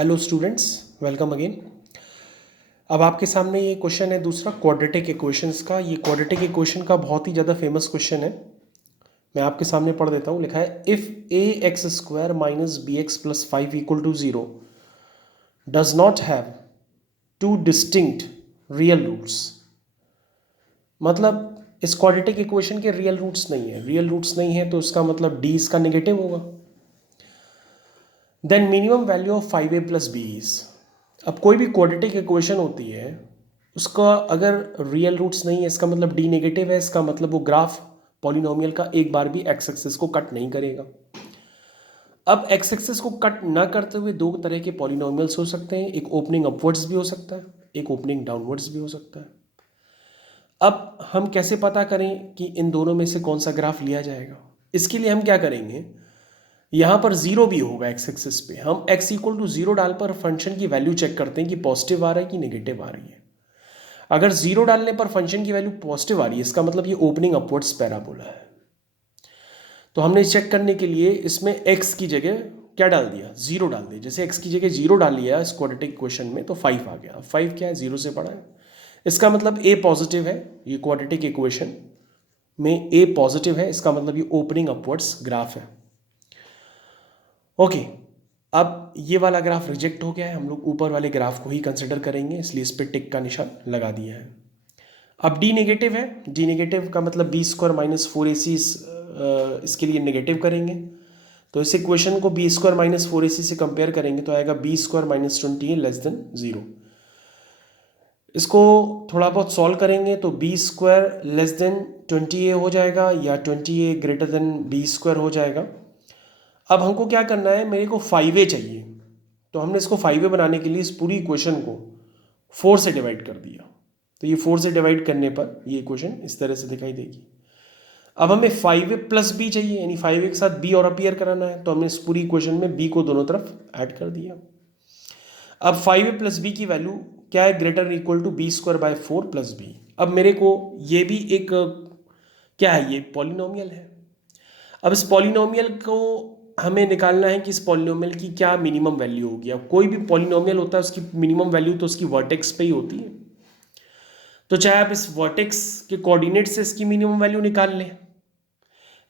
Hello students, welcome again. अब आपके सामने ये क्वेश्चन है दूसरा क्वाड्रेटिक इक्वेशंस का। ये क्वाड्रेटिक इक्वेशन का बहुत ही ज़्यादा फेमस क्वेश्चन है। मैं आपके सामने पढ़ देता हूँ। लिखा है if a x square minus b x plus 5 equal to 0 does not have two distinct real roots. मतलब इस क्वाड्रेटिक इक्वेशन के रियल रूट्स नहीं है। रियल रूट्स नहीं है तो इसका मतलब डी इसका नेगेटिव होगा। Then minimum value of 5a plus b is. अब कोई भी क्वाड्रेटिक इक्वेशन होती है उसका अगर रियल रूट्स नहीं है इसका मतलब डी नेगेटिव है। इसका मतलब वो ग्राफ पॉलिनोमियल का एक बार भी एक्स एक्सिस को कट नहीं करेगा। अब एक्स एक्सिस को कट ना करते हुए दो तरह के पॉलिनोमियल्स हो सकते हैं। एक ओपनिंग अपवर्ड्स भी हो सकता है, एक ओपनिंग डाउनवर्ड्स भी हो सकता है। अब हम कैसे पता करें कि इन दोनों में से कौन सा ग्राफ लिया जाएगा? इसके लिए हम क्या करेंगे, यहाँ पर जीरो भी होगा एक्स एक्सिस पे। हम x इक्वल टू जीरो डाल पर फंक्शन की वैल्यू चेक करते हैं कि पॉजिटिव आ रहा है कि नेगेटिव आ रही है। अगर जीरो डालने पर फंक्शन की वैल्यू पॉजिटिव आ रही है इसका मतलब ये ओपनिंग अपवर्ड्स पैराबोला है। तो हमने चेक करने के लिए इसमें x की जगह क्या डाल दिया, जीरो डाल दिया। जैसे x की जगह जीरो डाल लिया इस क्वाड्रेटिक इक्वेशन में तो 5 आ गया। 5 क्या है, जीरो से बड़ा है। इसका मतलब a पॉजिटिव है। ये क्वाड्रेटिक इक्वेशन में a पॉजिटिव है, इसका मतलब ये ओपनिंग अपवर्ड्स ग्राफ है। ओके, अब ये वाला ग्राफ रिजेक्ट हो गया है। हम लोग ऊपर वाले ग्राफ को ही कंसिडर करेंगे, इसलिए इस पर टिक का निशान लगा दिया है। अब डी नेगेटिव है। डी नेगेटिव का मतलब बी स्क्वायर माइनस 4ac इसके लिए नेगेटिव करेंगे। तो इस इक्वेशन को बी स्क्वायर माइनस 4ac से कंपेयर करेंगे तो आएगा b square minus 20 less than 0। इसको थोड़ा बहुत सॉल्व करेंगे तो B square less than 20a हो जाएगा या 20a greater than B square हो जाएगा। अब हमको क्या करना है, मेरे को 5a चाहिए। तो हमने इसको 5a बनाने के लिए इस पूरी इक्वेशन को 4 से डिवाइड कर दिया। तो ये 4 से डिवाइड करने पर ये इक्वेशन इस तरह से दिखाई देगी। अब हमें 5a प्लस बी चाहिए, यानी 5a के साथ b और अपीयर कराना है। तो हमने इस पूरी इक्वेशन में b को दोनों तरफ ऐड कर दिया। अब 5a प्लस बी की वैल्यू क्या है, greater equal to b square by 4 plus b. अब मेरे को ये भी एक क्या है, ये पॉलिनोमियल है। अब इस पॉलिनोमियल को हमें निकालना है कि इस पॉलिनोमियल की क्या मिनिमम वैल्यू होगी। अब कोई भी पॉलिनोमियल होता है उसकी मिनिमम वैल्यू तो उसकी वर्टेक्स पे ही होती है। तो चाहे आप इस वर्टेक्स के कोऑर्डिनेट से इसकी मिनिमम वैल्यू निकाल लें,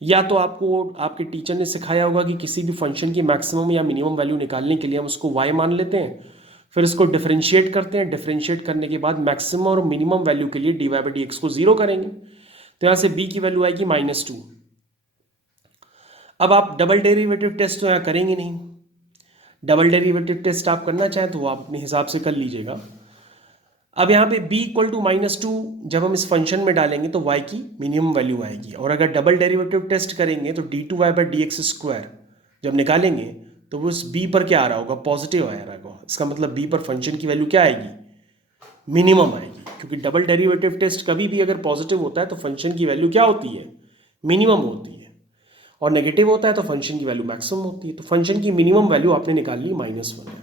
या तो आपको आपके टीचर ने सिखाया होगा कि किसी भी फंक्शन की मैक्सिमम या मिनिमम वैल्यू निकालने के लिए हम उसको y मान लेते हैं, फिर इसको डिफरेंशिएट करते हैं। डिफरेंशिएट करने के बाद मैक्सिमम और मिनिमम वैल्यू के लिए dy बाई dx को जीरो करेंगे। तो यहाँ से b की वैल्यू आएगी -2। अब आप डबल डेरिवेटिव टेस्ट तो यहाँ करेंगे नहीं। डबल डेरिवेटिव टेस्ट आप करना चाहें तो वो आप अपने हिसाब से कर लीजिएगा। अब यहाँ पे b इक्वल टू -2 जब हम इस फंक्शन में डालेंगे तो y की मिनिमम वैल्यू आएगी। और अगर डबल डेरिवेटिव टेस्ट करेंगे तो d2y बाई dx स्क्वायर जब निकालेंगे तो वो उस b पर क्या आ रहा होगा, पॉजिटिव आ रहा होगा। इसका मतलब b पर फंक्शन की वैल्यू क्या आएगी, मिनिमम आएगी। क्योंकि डबल डेरिवेटिव टेस्ट कभी भी अगर पॉजिटिव होता है तो फंक्शन की वैल्यू क्या होती है, मिनिमम होती है। और नेगेटिव होता है तो फंक्शन की वैल्यू मैक्सिमम होती है। तो फंक्शन की मिनिमम वैल्यू आपने निकाल ली -1 है।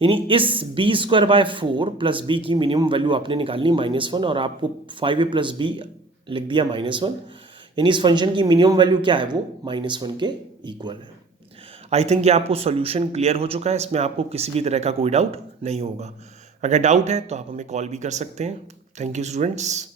यानी इस b square by 4 plus b की मिनिमम वैल्यू आपने निकालनी -1 और आपको 5a प्लस बी लिख दिया -1। यानी इस फंक्शन की मिनिमम वैल्यू क्या है, वो -1 के इक्वल है। आई थिंक ये आपको सॉल्यूशन क्लियर हो चुका है। इसमें आपको किसी भी तरह का कोई डाउट नहीं होगा। अगर डाउट है तो आप हमें कॉल भी कर सकते हैं। Thank you students.